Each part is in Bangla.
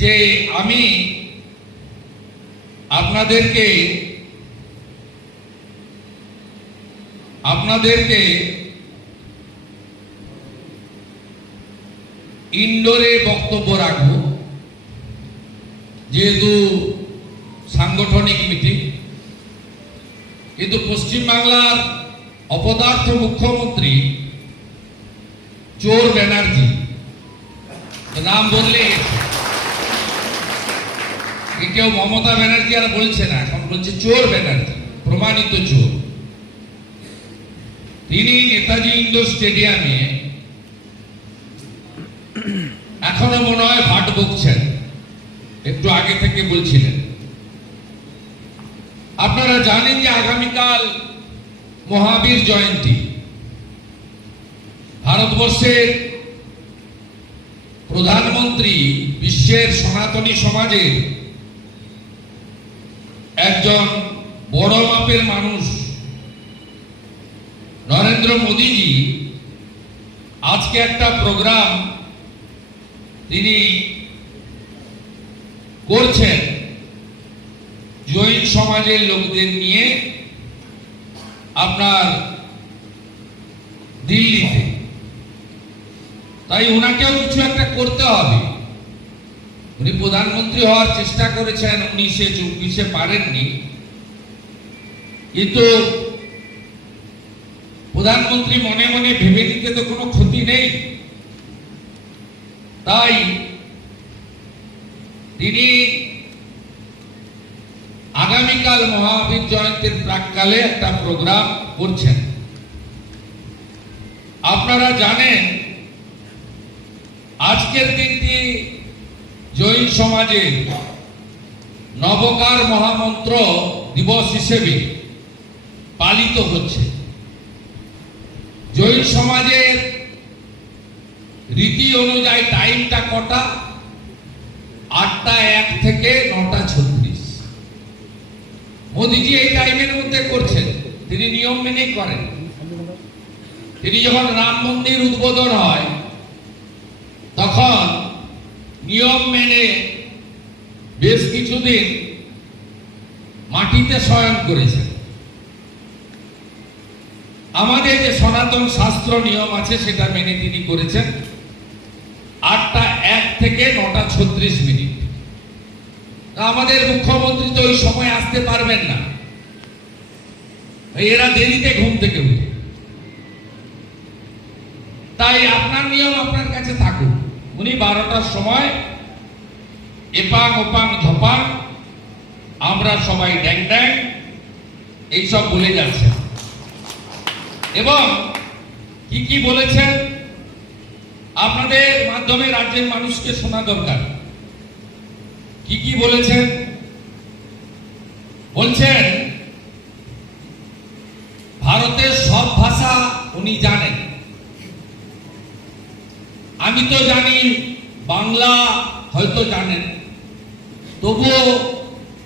যে আমি আপনাদেরকে আপনাদেরকে ইনডোরে বক্তব্য রাখব, যেহেতু সাংগঠনিক মিটিং, কিন্তু পশ্চিমবাংলার অপদার্থ মুখ্যমন্ত্রী চোর ব্যানার্জি নাম বললে কেউ মমতা ব্যানার্জি আর বলছে না, এখন বলছে চোর ব্যানার্জি, প্রমাণিত চোর। তিনি নেতাজি ইন্ডোর স্টেডিয়ামে এখনও মনে হয় ভাট বকছেন, একটু আগে থেকে বলছিলেন। আপনারা জানেন যে আগামীকাল মহাবীর জয়ন্তী। ভারতবর্ষের প্রধানমন্ত্রী বিশ্বের সনাতনী সমাজের একজন বড় মাপের মানুষ নরেন্দ্র মোদীজি আজকে একটা প্রোগ্রাম তিনি করছেন জৈন সমাজের লোকদের নিয়ে আপনার দিল্লিতে। তাই ওনাকেও কিছু একটা করতে হবে। উনি প্রধানমন্ত্রী হওয়ার চেষ্টা করেছেন উনিশে চব্বিশে পারেননি। কিন্তু প্রধানমন্ত্রী মনে মনে ভেবে নিতে তো কোনো ক্ষতি নেই। তাই তিনি আগামীকাল মহাবীর জয়ন্তীর প্রাককালে একটা প্রোগ্রাম করছেন। আপনারা জানেন আজকের দিনটি জৈন সমাজের নবকার মহামন্ত্র দিবস হিসেবে পালিত হচ্ছে। জৈন সমাজের রীতি অনুযায়ী টাইমটা কটা? আটটা এক থেকে নটা ছত্রিশ। মোদিজি এই টাইমের মধ্যে করছেন। তিনি নিয়ম মেনেই করেন। তিনি যখন রাম মন্দির উদ্বোধন হয় তখন নিয়ম মেনে বেশ কিছুদিন মাটিতে শয়ন করেছেন। আমাদের যে সনাতন শাস্ত্র নিয়ম আছে সেটা মেনে তিনি করেছেন। আটটা এক থেকে নটা ছত্রিশ মিনিট। আমাদের মুখ্যমন্ত্রী তো ওই সময় আসতে পারবেন না। এরা দেরিতে ঘুম থেকে উঠে। তাই আপনার নিয়ম আপনার কাছে থাকুক। উনি বারোটার সময় এপাং ওপাং ধপাং আমরা সবাই ড্যাং ড্যাং, এইসব বলে যাচ্ছেন এবং কি কি বলেছেন? আপনাদের মাধ্যমে রাজ্যের মানুষকে শোনা দরকার। কি কি বলেছেন? বলছেন ভারতের সব ভাষা উনি জানেন আমি তো জানি, বাংলা হয়তো জানেন। তবুও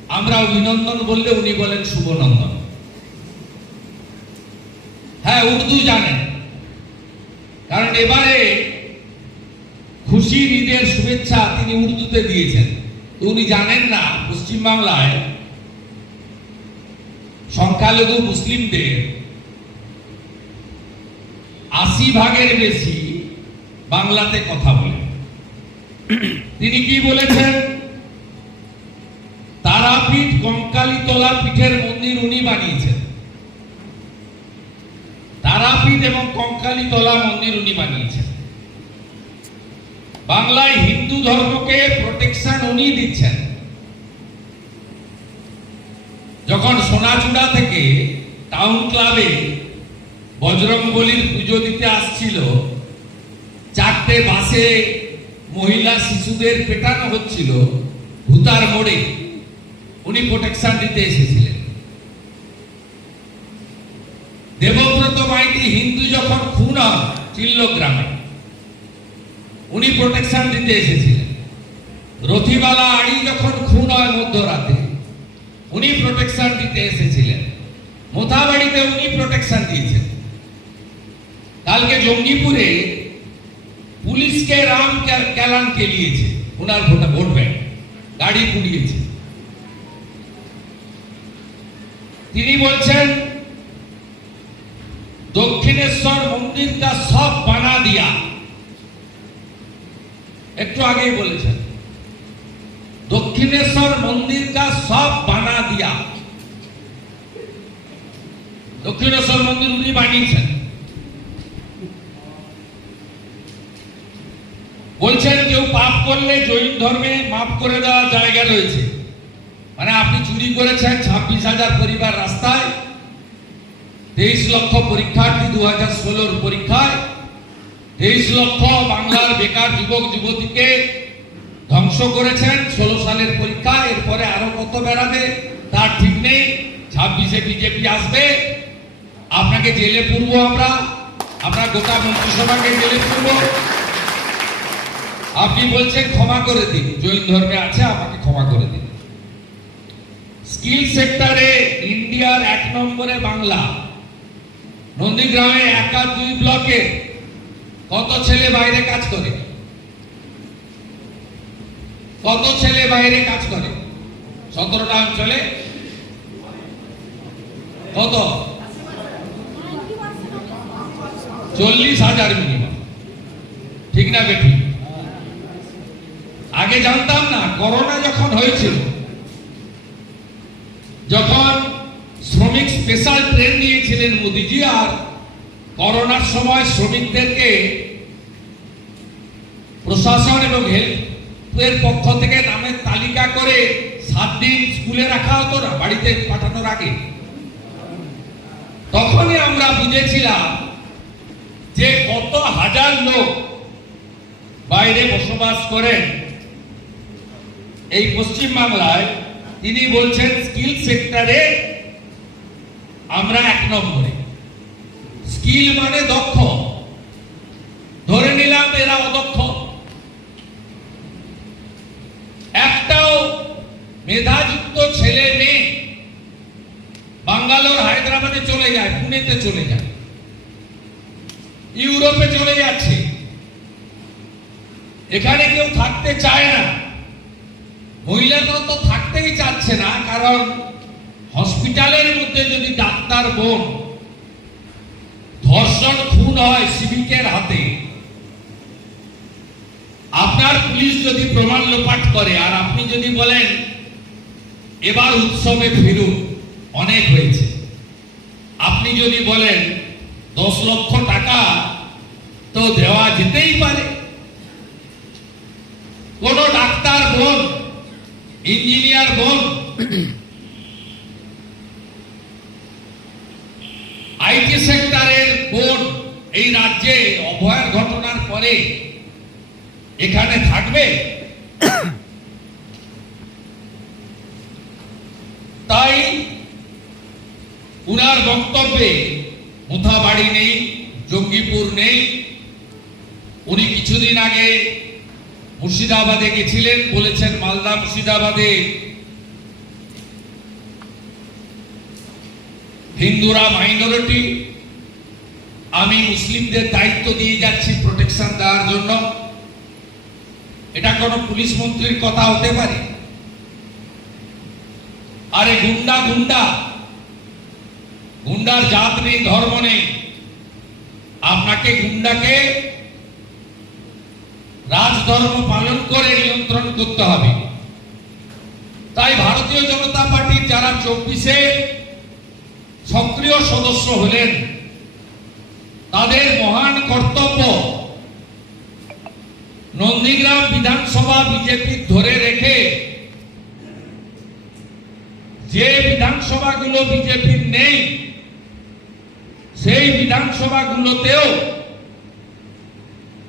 আমরা অভিনন্দন বললে উনি বলেন শুভনন্দন। হ্যাঁ উর্দু জানেন। কারণ এবারে খুশির ঈদের শুভেচ্ছা তিনি উর্দুতে দিয়েছেন। উনি জানেন না পশ্চিমবাংলায় সংখ্যালঘু মুসলিমদের আশি ভাগের বেশি বাংলাতে কথা বলে। তিনি কি বলেছেন? তারাপীঠ কঙ্কালীতলা পীঠের মন্দির উনি বানিয়েছেন। তারাপীঠ এবং কঙ্কালীতলা মন্দির উনি বানিয়েছেন। বাংলায় হিন্দু ধর্মকে প্রোটেকশন উনি দিচ্ছেন। যখন সোনাচূড়া থেকে টাউন ক্লাবে বজরং বলির পুজো দিতে আসছিল চারটে বাসে মহিলা শিশুদের পেটানো হচ্ছিল ভূতার মোড়ে। উনি প্রোটেকশন দিতে এসেছিলেন। দেবব্রত মাইতি হিন্দু যখন খুন হন চিল্ল গ্রামে, উনি প্রোটেকশন দিতে এসেছিলেন। রথিবালা আড়ি যখন খুন হয় মধ্যরাতে, উনি প্রোটেকশন দিতে এসেছিলেন। মোথাবাড়িতে উনি প্রোটেকশন দিয়েছেন। কালকে জঙ্গিপুরে পুলিশকে রাম কে- কেলান কেলিয়েছে। ওনার ভোটা ভোট ব্যাংক। গাড়ি পুড়িয়েছে। তিনি বলছেন, দক্ষিণেশ্বর মন্দিরটা সব বানা দিয়া। একটু আগেই বলেছেন, দক্ষিণেশ্বর মন্দিরটা সব বানা দিয়া। দক্ষিণেশ্বর মন্দির উনি বানিয়েছেন বলছেন কেউ পাপ করলে জৈন ধর্মে মাফ করে দেওয়ার জায়গা রয়েছে। মানে আপনি চুরি করেছেন ছাব্বিশ হাজার পরিবার রাস্তায়, তেইশ লক্ষ পরীক্ষার্থী দু হাজার ষোলোর পরীক্ষায়, তেইশ লক্ষ বাংলার বেকার যুবক, যুবতীকে ধ্বংস করেছেন ষোলো সালের পরীক্ষা এরপরে আরও কত বেড়াবে তার ঠিক নেই। ছাব্বিশে বিজেপি আসবে, আপনাকে জেলে পুরবো আমরা আমরা গোটা মন্ত্রিসভাকে জেলে পুরবো। আপনি বলছেন ক্ষমা করে দিন। জৈন ধর্মে আছে, আমাকে ক্ষমা করে দিন। স্কিল সেক্টরে ইন্ডিয়ার এক নম্বরে বাংলা। নন্দীগ্রামে একা দুই ব্লকে কত ছেলে বাইরে কাজ করে? কত ছেলে বাইরে কাজ করে? সতেরোটা অঞ্চলে? কত? চল্লিশ হাজার মিনিমাম। ঠিক না বেঠি? আগে জানতাম না, করোনা যখন হয়েছিল, যখন শ্রমিক স্পেশাল ট্রেন নিয়েছিলেন মোদিজি, আর করোনার সময় শ্রমিকদেরকে প্রশাসন এবং হেলথের পক্ষ থেকে নামের তালিকা করে সাত দিন স্কুলে রাখা হতো না, বাড়িতে পাঠানোর আগে। তখনই আমরা বুঝেছিলাম যে কত হাজার লোক বাইরে বসবাস করেন এই পশ্চিম বাংলায় তিনি বলছেন স্কিল সেক্টরে আমরা এক নম্বরে। স্কিল মানে দক্ষ। ধরে নিলাম এরা অদক্ষ। একটাও মেধাযুক্ত ছেলে মেয়ে বাঙ্গালোর, হায়দ্রাবাদে চলে যায়, পুনেতে চলে যায়, ইউরোপে চলে যাচ্ছে। এখানে কেউ থাকতে চায় না। মহিলারা তো থাকতেই চাচ্ছে না, কারণ হসপিটালের মধ্যে যদি ডাক্তার বোন ধর্ষণ খুন হয় সিভিকের হাতে, আপনার পুলিশ যদি প্রমাণ লোপাট করে, আর আপনি যদি বলেন, এবার উৎসবে ফিরুন অনেক হয়েছে। আপনি যদি বলেন, দশ লক্ষ টাকা তো দেওয়া যেতেই পারে কোন ডাক্তার বোন ইঞ্জিনিয়ার বোন। আইটি সেক্টরের বোন এই রাজ্যে অভয়ের ঘটনার পরে এখানে থাকবে। তাই উনার বক্তব্যে মুথাবাড়ি নেই, জঙ্গিপুর নেই। উনি কিছুদিন আগে মুর্শিদাবাদে গেছিলেন, বলেছেন মালদা, মুর্শিদাবাদে। হিন্দুরা মাইনরিটি আমি মুসলিমদের দায়িত্ব দিয়ে যাচ্ছি প্রোটেকশন দেওয়ার জন্য। এটা কোন পুলিশ মন্ত্রীর কথা হতে পারে? আরে গুন্ডা গুন্ডা। গুন্ডার জাত নেই, ধর্ম নেই। আপনাকে গুন্ডাকে রাজধর্ম পালন করে নিয়ন্ত্রণ করতে হবে। তাই ভারতীয় জনতা পার্টির যারা চব্বিশে সক্রিয় সদস্য হলেন, তাদের মহান কর্তব্য নন্দীগ্রাম বিধানসভা বিজেপি ধরে রেখে যে বিধানসভাগুলো বিজেপির নেই, সেই বিধানসভাগুলোতেও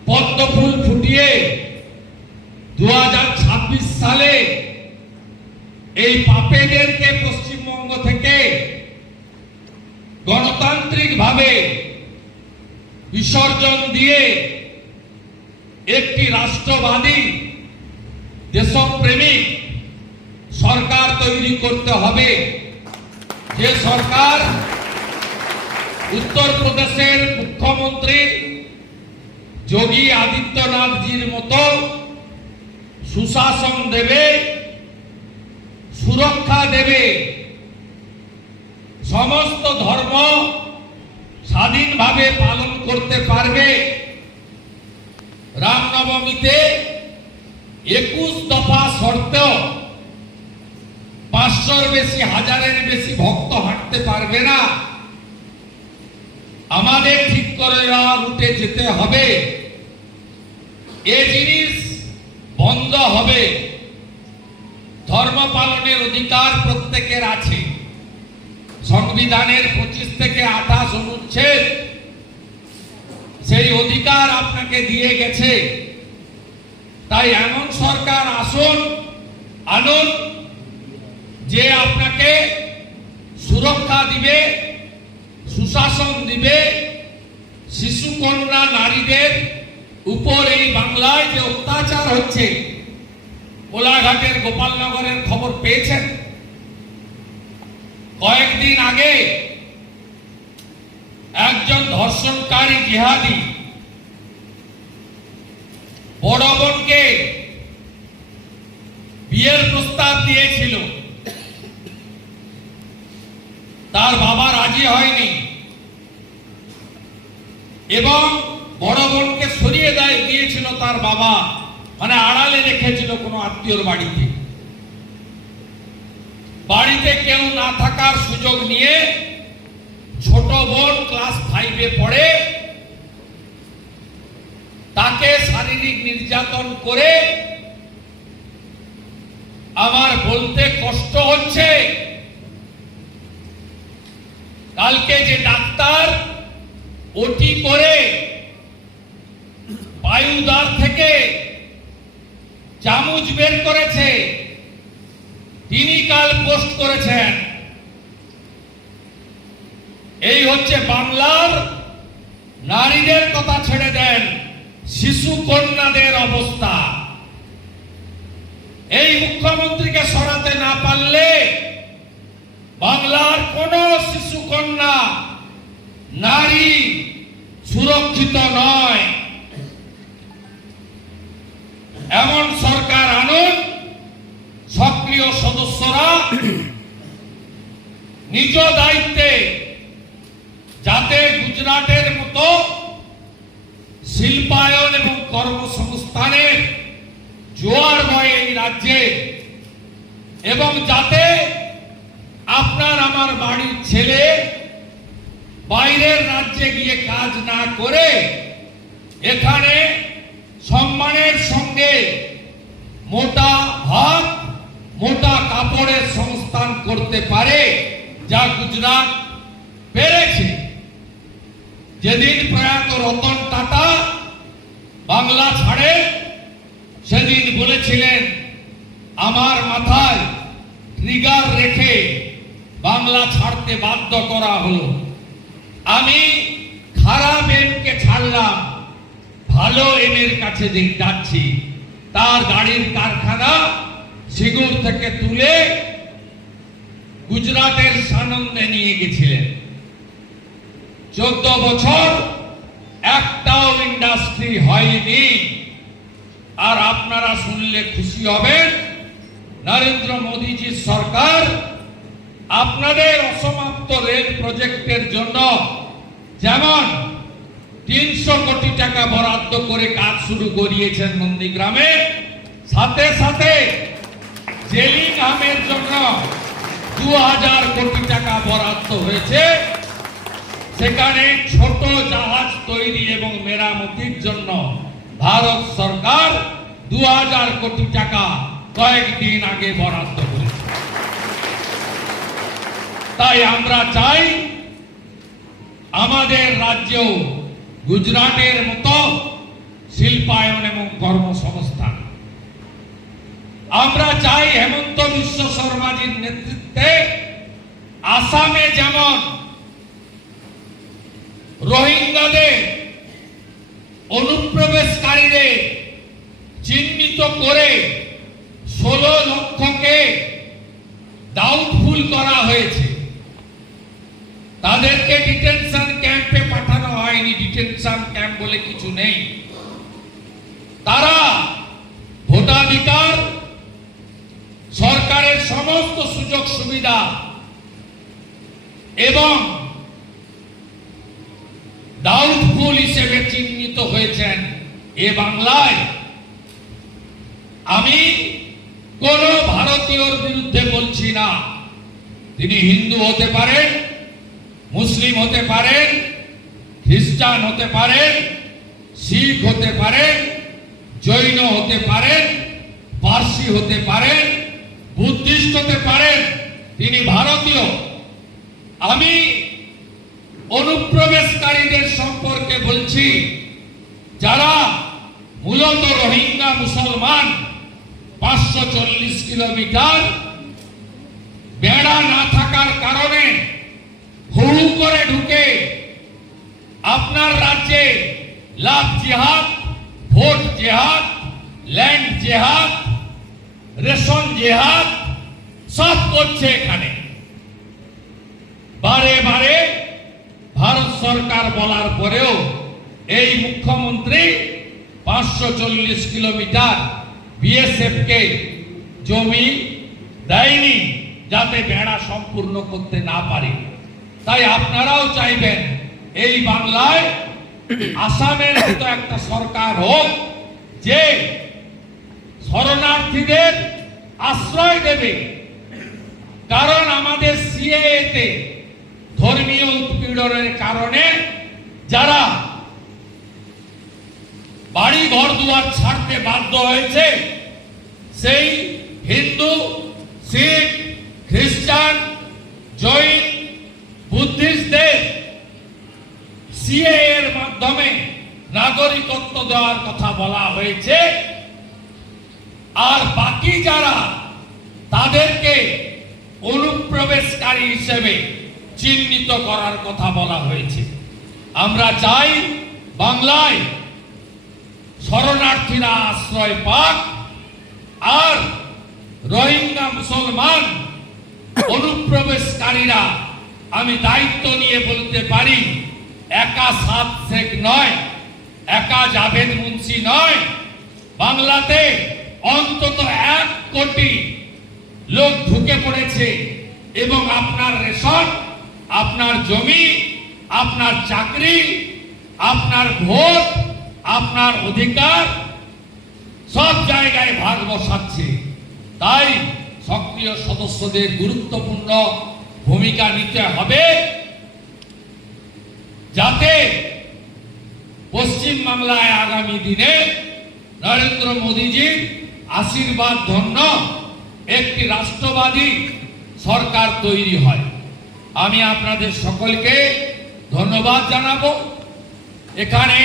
পদ্ম ফুল ফুটিয়ে দু হাজার ছাব্বিশ সালে এই পাপেদেরকে পশ্চিমবঙ্গ থেকে গণতান্ত্রিক ভাবে বিসর্জন দিয়ে একটি রাষ্ট্রবাদী দেশপ্রেমিক সরকার তৈরি করতে হবে। যে সরকার উত্তরপ্রদেশের মুখ্যমন্ত্রী যোগী আদিত্যনাথজির মতো সুশাসন দেবে, সুরক্ষা দেবে, সমস্ত ধর্ম স্বাধীনভাবে পালন করতে পারবে। রামনবমীতে একুশ দফা সত্ত্বেও পাঁচশোর বেশি, হাজারের বেশি ভক্ত হাঁটতে পারবে না। আমাদের ঠিক করে রুটে যেতে হবে। এ জিনিস বন্ধ হবে ধর্ম পালনের অধিকার প্রত্যেকের আছে। সংবিধানের পঁচিশ থেকে আঠাশ অনুচ্ছেদ, সেই অধিকার আপনাকে দিয়ে গেছে। তাই এমন সরকার আসুন, আনুন, যে আপনাকে সুরক্ষা দিবে, সুশাসন দিবে শিশু কন্যা নারীদের উপর এই বাংলায় যে অত্যাচার হচ্ছে, কোলাঘাটের গোপালনগরের খবর পেয়েছেন? কয়েকদিন আগে একজন ধর্ষণকারী জিহাদি বড় বোনকে বিয়ের প্রস্তাব দিয়েছিল। তার বাবা রাজি হয়নি। এবং বড় বোনকে সরিয়ে দেয় দিয়েছিল তার বাবা। মানে আড়ালে রেখেছিল কোনো আত্মীয়র বাড়িতে। বাড়িতে কেউ না থাকার সুযোগ নিয়ে ছোট বোন ক্লাস ফাইভে পড়ে, তাকে শারীরিক নির্যাতন করে আমার বলতে কষ্ট হচ্ছে। কালকে যে ডাক্তার ওটি করে বায়ুদ্বার থেকে চামচ বের করেছে। তিনি কাল পোস্ট করেছেন। এই হচ্ছে বাংলার নারীদের কথা ছেড়ে দেন শিশু কন্যাদের অবস্থা। এই মুখ্যমন্ত্রীকে সরাতে না পারলে বাংলার কোন শিশু কন্যা নারী সুরক্ষিত নয়। এমন সরকার আনুন, সক্রিয় সদস্যরা নিজ দায়িত্বে যাতে গুজরাটের মতো শিল্পায়ন এবং কর্মসংস্থানের জোয়ার বয় এই রাজ্যে এবং যাতে আপনার আমার বাড়ির ছেলে বাইরের রাজ্যে গিয়ে কাজ না করে এখানে সম্মানের সঙ্গে মোটা ভাত, মোটা কাপড়ের সংস্থান করতে পারে যা গুজরাট পেরেছে। যেদিন প্রয়াত রতন টাটা বাংলা ছাড়ে, সেদিন বলেছিলেন, আমার মাথায় ট্রিগার রেখে বাংলা ছাড়তে বাধ্য করা হলো। আমি খারাপ এমকে ছাড়লাম, ভালো এমের কাছে যাচ্ছি। তার গাড়ির কারখানা সিগুর থেকে তুলে গুজরাটের সানন্দে নিয়ে গেছিলেন। চোদ্দ বছর একটাও ইন্ডাস্ট্রি হয়নি। আর আপনারা শুনলে খুশি হবেন, নরেন্দ্র মোদীজির সরকার আপনাদের অসমাপ্ত রেল প্রজেক্টের জন্য যেমন তিনশো কোটি টাকা বরাদ্দ করে কাজ শুরু করিয়েছেন নন্দীগ্রামে। সাথে সাথে জেলিংহামের জন্য দু হাজার কোটি টাকা বরাদ্দ হয়েছে। সেখানে ছোট জাহাজ তৈরি এবং মেরামতির জন্য ভারত সরকার দু হাজার কোটি টাকা কয়েকদিন আগে বরাদ্দ করেছে। তাই আমরা চাই আমাদের রাজ্যেও গুজরাটের মতো শিল্পায়ন এবং কর্মসংস্থান। আমরা চাই হেমন্ত বিশ্ব শর্মাজির নেতৃত্বে আসামে যেমন রোহিঙ্গাদের অনুপ্রবেশকারীদের চিহ্নিত করে ষোলো লক্ষকে ডাউটফুল করা হয়েছে, তাদেরকে ডিটেনশন ক্যাম্পে বলে কিছু নেই। তারা ভোটাধিকার, সরকারের সমস্ত সুযোগ সুবিধা এবং ডাউটফুল হিসেবে চিহ্নিত হয়েছেন এ বাংলায়। আমি কোন ভারতীয়র বিরুদ্ধে বলছি না। তিনি হিন্দু হতে পারেন, মুসলিম হতে পারেন, খ্রিস্টান হতে পারেন শিখ হতে পারেন, জৈন হতে পারেন, পার্সি হতে পারেন, বুদ্ধিস্ট হতে পারেন, তিনি ভারতীয়। আমি অনুপ্রবেশকারীদের সম্পর্কে বলছি, যারা মূলত রোহিঙ্গা মুসলমান, পাঁচশো চল্লিশ কিলোমিটার, বেড়া না থাকার কারণে হু করে ঢুকে আপনার রাজ্যে লাভ জেহাদ, ভোট জেহাদ, ল্যান্ড জেহাদ, রেশন জেহাদ, সব করছে এখানে। বারে বারে ভারত সরকার বলার পরেও এই মুখ্যমন্ত্রী পাঁচশো চল্লিশ কিলোমিটার বিএসএফ কে জমি দেয়নি যাতে বেড়া সম্পূর্ণ করতে না পারে। তাই আপনারাও চাইবেন এই বাংলায় আসামের মতো একটা সরকার হোক, যে শরণার্থীদের আশ্রয় দেবে। কারণ আমাদের সিএতে ধর্মীয় উৎপীড়নের কারণে যারা বাড়ি ঘর দুয়ার ছাড়তে বাধ্য হয়েছে, সেই হিন্দু, শিখ, খ্রিস্টান, জৈন বুদ্ধিস্টদের সিএ এর মাধ্যমে নাগরিকত্ব দেওয়ার কথা বলা হয়েছে। আর বাকি যারা তাদেরকে অনুপ্রবেশকারী হিসেবে চিহ্নিত করার কথা বলা হয়েছে। আমরা চাই বাংলায় শরণার্থীরা আশ্রয় পাক আর রোহিঙ্গা মুসলমান অনুপ্রবেশকারীরা, আমি দায়িত্ব নিয়ে বলতে পারি একা সাত শেখ নয়, একা জাভেদ মুন্সি নয়। বাংলাতে অন্তত এক কোটি লোক ঢুকে পড়েছে এবং আপনার রেশন, আপনার জমি, আপনার চাকরি, আপনার ভোট, আপনার অধিকার সব জায়গায় ভাগ বসাচ্ছে। তাই সক্রিয় সদস্যদের গুরুত্বপূর্ণ ভূমিকা নিতে হবে। যাতে পশ্চিম বাংলায় আগামী দিনে নরেন্দ্র মোদীজির আশীর্বাদ ধন্য একটি রাষ্ট্রবাদী সরকার তৈরি হয়। আমি আপনাদের সকলকে ধন্যবাদ জানাব। এখানে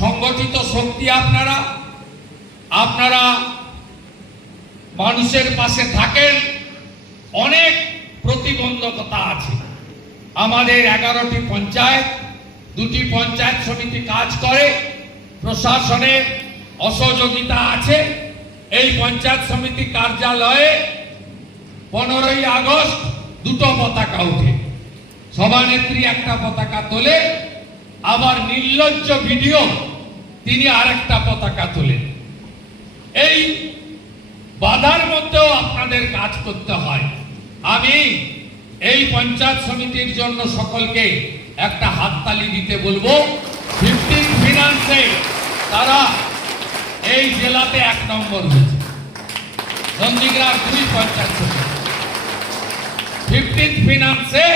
সংগঠিত শক্তি আপনারা আপনারা মানুষের পাশে থাকেন, অনেক প্রতিবন্ধকতা আছে। আমাদের এগারোটি পঞ্চায়েত দুটি পঞ্চায়েত সমিতি কাজ করে, প্রশাসনের অসহযোগিতা আছে। এই পঞ্চায়েত সমিতি কার্যালয়ে পনেরোই আগস্ট দুটো পতাকা উঠে সভানেত্রী একটা পতাকা তোলে, আবার নির্লজ্জ ভিডিও তিনি আরেকটা পতাকা তোলেন। এই বাধার মধ্যেও আপনাদের কাজ করতে হয়। আমি এই পঞ্চায়েত সমিতির জন্য সকলকে একটা হাততালি দিতে বলব। ফিফটিন ফিনান্সে তারা এই জেলাতে এক নম্বর হয়েছে। নন্দীগ্রাম দুই পঞ্চায়েত ফিফটিন ফিনান্সে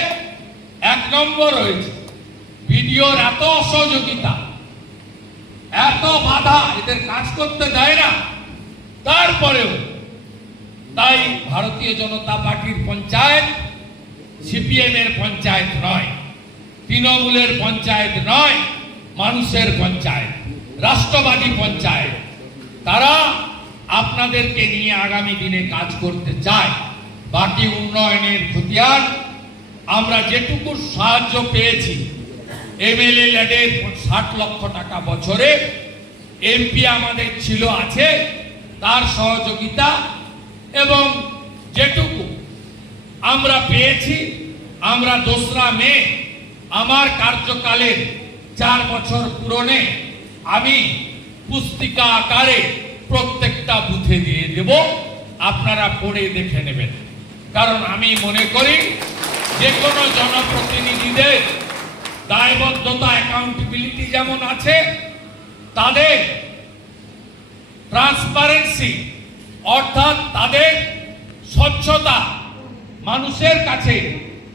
এক নম্বর হয়েছে। ভিডিওর এত অসহযোগিতা এত বাধা এদের কাজ করতে দেয় না। তারপরেও তাই ভারতীয় জনতা পার্টির পঞ্চায়েত সিপিএম এর পঞ্চায়েত নয়। তৃণমূলের পঞ্চায়েত নয়, মানুষের পঞ্চায়েত, রাষ্ট্রবাদী পঞ্চায়েত। তারা আপনাদেরকে নিয়ে আগামী দিনে কাজ করতে চায়। বাকি উন্নয়নের খতিয়ান আমরা যেটুকু সাহায্য পেয়েছি, এমএলএ ল্যাডের ষাট লক্ষ টাকা বছরে, এমপি আমাদের ছিল, আছে, তার সহযোগিতা এবং যেটুকু আমরা পেয়েছি, আমরা দোসরা মে আমার কার্যকালের চার বছর পূরণে আমি পুস্তিকা আকারে প্রত্যেকটা বুথে দিয়ে দেব। আপনারা পড়ে দেখে নেবেন। কারণ আমি মনে করি যে কোনো জনপ্রতিনিধিদের দায়বদ্ধতা অ্যাকাউন্টেবিলিটি যেমন আছে, তাদের ট্রান্সপারেন্সি অর্থাৎ তাদের স্বচ্ছতা মানুষের কাছে,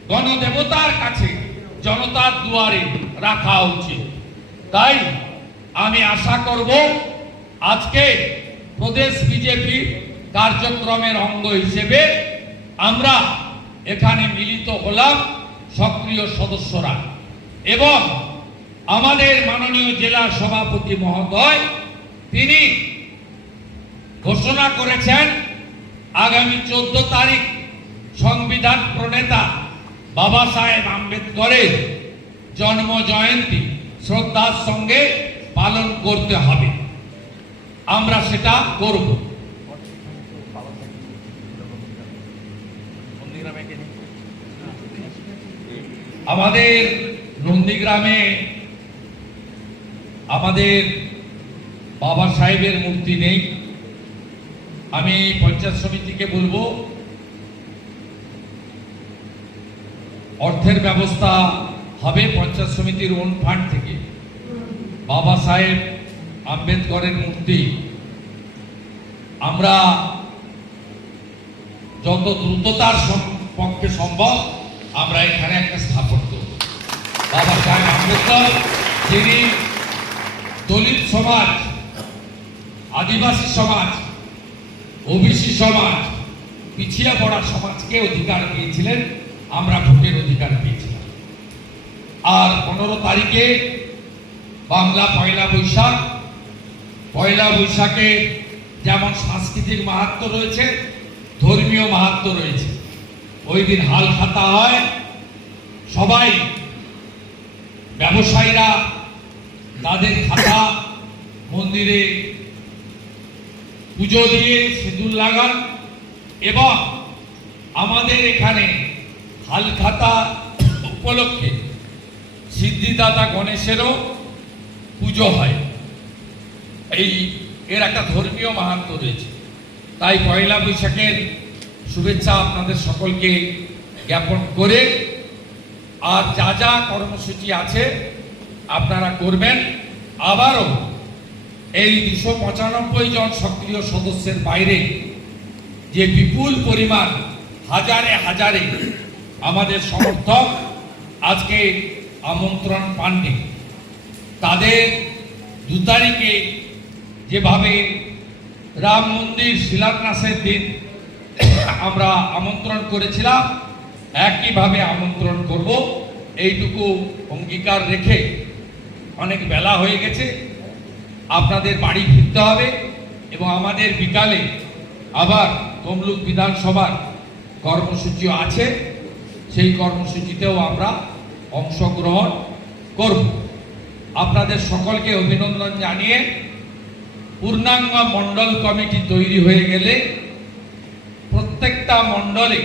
গণদেবতার কাছে জনতার দুয়ারে রাখা উচিত। তাই আমি আশা করব আজকে প্রদেশ বিজেপি কার্যক্রমের অঙ্গ হিসেবে আমরা এখানে মিলিত হলাম সক্রিয় সদস্যরা এবং আমাদের মাননীয় জেলা সভাপতি মহোদয়, তিনি ঘোষণা করেছেন, আগামী চোদ্দ তারিখ সংবিধান প্রণেতা বাবা সাহেব আম্বেদকরের জন্ম জয়ন্তী শ্রদ্ধার সঙ্গে পালন করতে হবে। আমরা সেটা করব। আমাদের নন্দীগ্রামে আমাদের বাবা সাহেবের মূর্তি নেই। আমি পঞ্চায়েত সমিতিকে বলব অর্থের ব্যবস্থা হবে পঞ্চায়েত সমিতির ওন ফান্ড থেকে। বাবা সাহেব আম্বেদকরের মূর্তি। আমরা যত দ্রুততার পক্ষে সম্ভব আমরা এখানে একটা স্থাপন করব। বাবা সাহেব আম্বেদকর, যিনি দলিত সমাজ, আদিবাসী সমাজ, ওবিসি সমাজ, পিছিয়ে পড়া সমাজকে অধিকার দিয়েছিলেন। আমরা ভোটের অধিকার পেয়েছিলাম আর পনেরো তারিখে বাংলা পয়লা বৈশাখ, পয়লা বৈশাখে যেমন সাংস্কৃতিক মাহাত্ম রয়েছে, ধর্মীয় মাহাত্ম রয়েছে। ওই দিন হাল খাতা হয়, সবাই ব্যবসায়ীরা তাদের খাতা মন্দিরে পুজো দিয়ে সিঁদুর লাগান এবং আমাদের এখানে হালখাতা উপলক্ষে সিদ্ধিদাতা গণেশেরও পুজো হয়। এই, এর একটা ধর্মীয় মাহাত্ম রয়েছে। তাই পয়লা বৈশাখের শুভেচ্ছা আপনাদের সকলকে জ্ঞাপন করে আর যা যা কর্মসূচি আছে আপনারা করবেন। আবারও এই দুশো পঁচানব্বই জন সক্রিয় সদস্যের বাইরে যে বিপুল পরিমাণ হাজারে হাজারে আমাদের সমর্থক আজকে আমন্ত্রণ পাননি। তাদের দু তারিখে যেভাবে রাম মন্দির শিলান্যাসের দিন আমরা আমন্ত্রণ করেছিলাম, একইভাবে আমন্ত্রণ করব। এইটুকু অঙ্গীকার রেখে অনেক বেলা হয়ে গেছে। আপনাদের বাড়ি ফিরতে হবে এবং আমাদের বিকালে আবার তমলুক বিধানসভার কর্মসূচিও আছে। সেই কর্মসূচিতেও আমরা অংশগ্রহণ করব। আপনাদের সকলকে অভিনন্দন জানিয়ে পূর্ণাঙ্গ মণ্ডল কমিটি তৈরি হয়ে গেলে প্রত্যেকটা মণ্ডলে